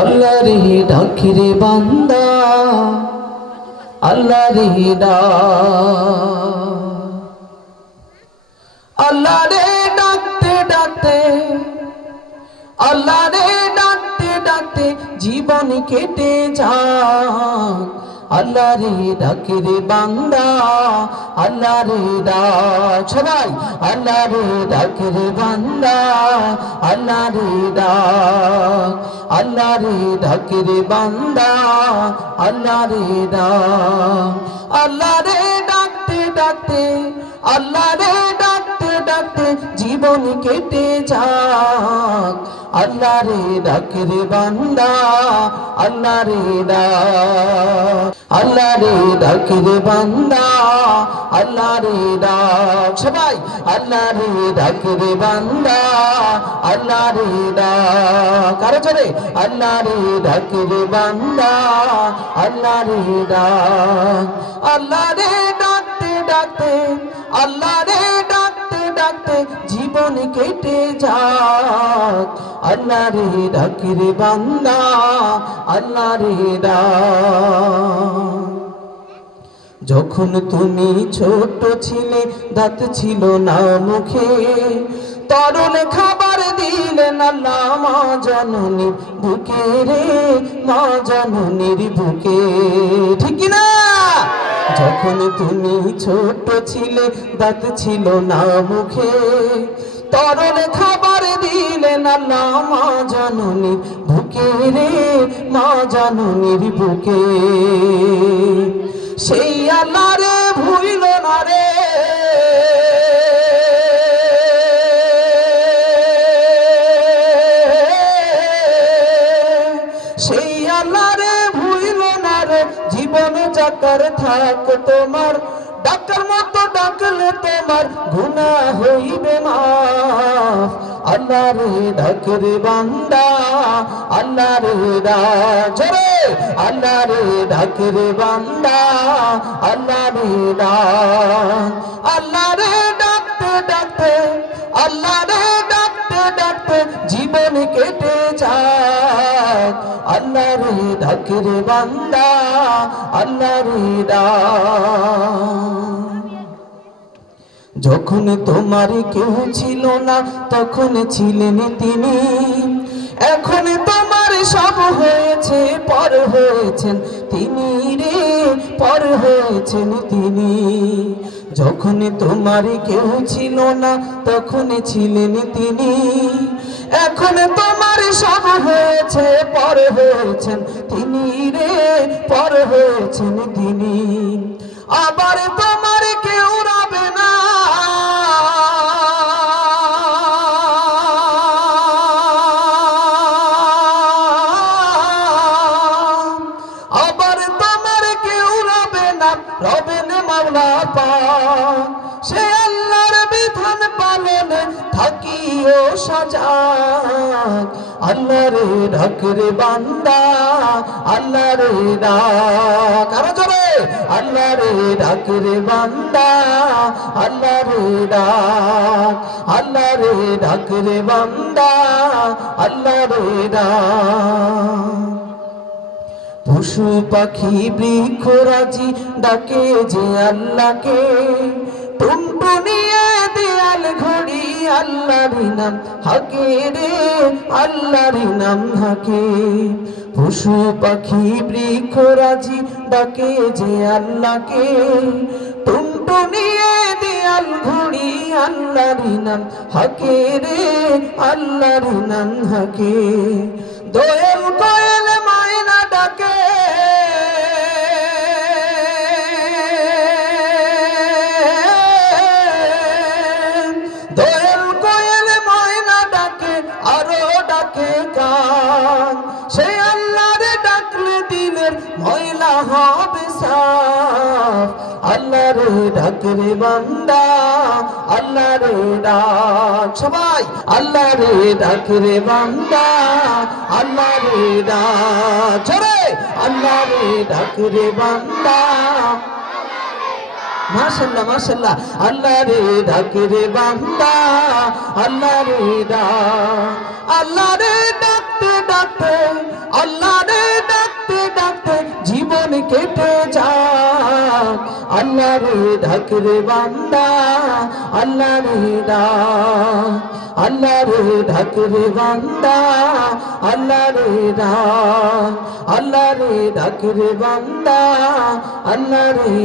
আল্লাহ রে রে বান্দা আল্লাহ রে আল্লাহ রে ডাকতে ডাকতে আল্লাহ রে ডাকতে ডাকতে জীবন কেটে যাক। আল্লাহ রে ডাকে রে বান্দা আল্লাহ রে ডাক সবাই আল্লাহ রে ডাকে রে বান্দা আল্লাহ রে ডাক আল্লাহ রে ডাকে রে বান্দা আল্লাহ রে ডাক আল্লাহ রে ডাকতে ডাকতে আল্লাহ রে ডাকতে জীবন কেটে যাক আল্লাহ রে ডাক রে বান্দা আল্লাহ রে ডাক আল্লাহ রে ডাক রে বান্দা আল্লাহ রে ডাক সবাই আল্লাহ রে ডাক রে বান্দা আল্লাহ রে ডাক কারও চলে আল্লাহ রে ডাক রে বান্দা আল্লাহ রে ডাক আল্লাহ রে ডাকতে ডাকতে আল্লাহ রে জীবন কেটে যাক। আল্লাহ রে ডাক রে বান্দা আল্লাহ রে যখন তুমি ছোট ছিলে, দাঁত ছিল না মুখে। তরল খাবার দিলেন আল্লাহ, মা জননী বুকে রে, মা জননীর বুকে। ঠিক না যখন তুমি ছোট ছিলে, দাঁত ছিল না মুখে। তরল খাবার দিলেন আল্লাহ মা জননী বুকে রে, মা জননীর বুকে। সেই আল্লাহ রে ভুইল না রে। সেই আল্লাহ রে ভুইল না রে। জীবন যাকার থাক তোমার। ডাকার মতো ডাকলে তোমার গুণা হইবে মাফ আল্লাহ রে ডাক রে বান্দা আল্লাহ রে ডাক জোরে! আল্লাহ রে ডাক রে বান্দা আল্লাহ রে ডাক ডাকতে ডাকতে আল্লাহ রে ডাকতে ডাকতে জীবন কেটে যাক। আল্লাহ রে ডাক রে বান্দা আল্লাহ রে ডাক যখন তোমার কেউ ছিল না, তখন ছিলেন তিনি। এখন তোমার সব হয়েছে, পর হয়েছেন তিনি রে, পর হয়েছেন তিনি। যখন তোমার কেউ ছিল না, তখন ছিলেন তিনি। এখন তোমার সব হয়েছে, পর হয়েছেন তিনি রে, পর হয়েছেন তিনি। আবার তোমার কেউ রবে না তোমার কেউ রবে না রবেন মাওলা পা। সে আল্লাহর বিধান পালনে থাকিও সজাগ। আল্লাহ রে ডাক রে বান্দা আল্লাহ রে ডাক। আরও জোরে আল্লাহ রে ডাক রে বান্দা আল্লাহ ডাক। আল্লাহ রে বান্দা আল্লাহ ডাক। পশু পাখি বৃক্ষ রাজি ডাকে যে আল্লাহকে। টুনটুনিয়ে দেয়াল ঘড়ি আল্লাহর নাম হাকে রে, আল্লাহর নাম হাকে। পশু পাখি বৃক্ষ রাজি ডাকে যে আল্লাহকে। টুনটুনিয়ে দেয়াল ঘড়ি আল্লাহর নাম হাকে রে, আল্লাহর নাম হাকে। দোয়েল হবে সাফ আল্লাহ রে ডাক বান্দা আল্লাহ রে ডাক, সবাই আল্লাহ রে ডাক রে বান্দা আল্লাহ রে ডাক ছোড়ে আল্লাহ রে ডাক রে বান্দা। মাশাল্লাহ মাশাল্লাহ আল্লাহ রে ডাক রে বান্দা আল্লাহ রে ডাক আল্লাহ ডাকতে ডাকতে আল্লাহ রে কেটে যাক। আল্লাহ রে ঢাকরে বান্দা আল্লাহ রে ডাক। আল্লাহ রে ঢাকরে বান্দা আল্লাহ রে ডাক। আল্লাহ রে ঢাকরে বান্দা আল্লাহ রে